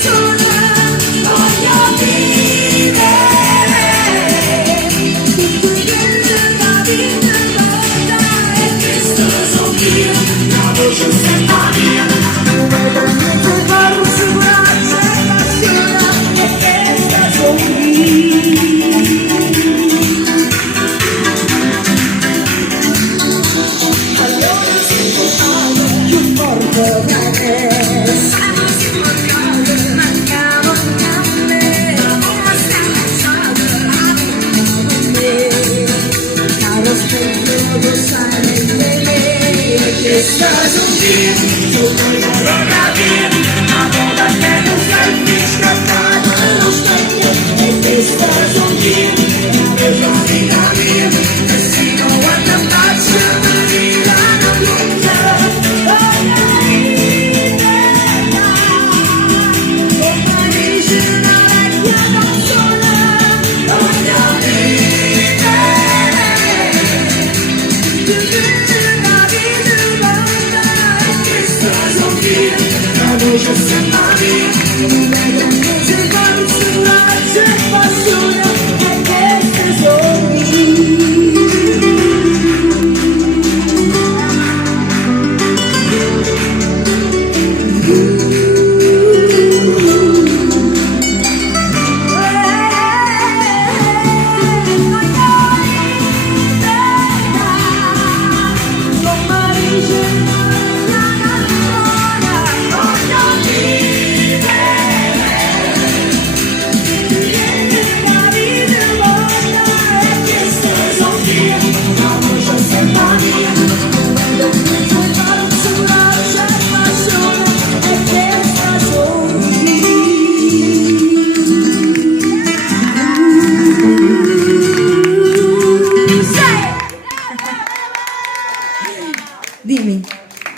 sola voglio vivere, tutto dentro la vita volta e questo sono io, la voce sinfonia. Mentre parlo su braccia e passione e questa sono io. Allora si può più forte da me. Estás un día, yo voy a la vida.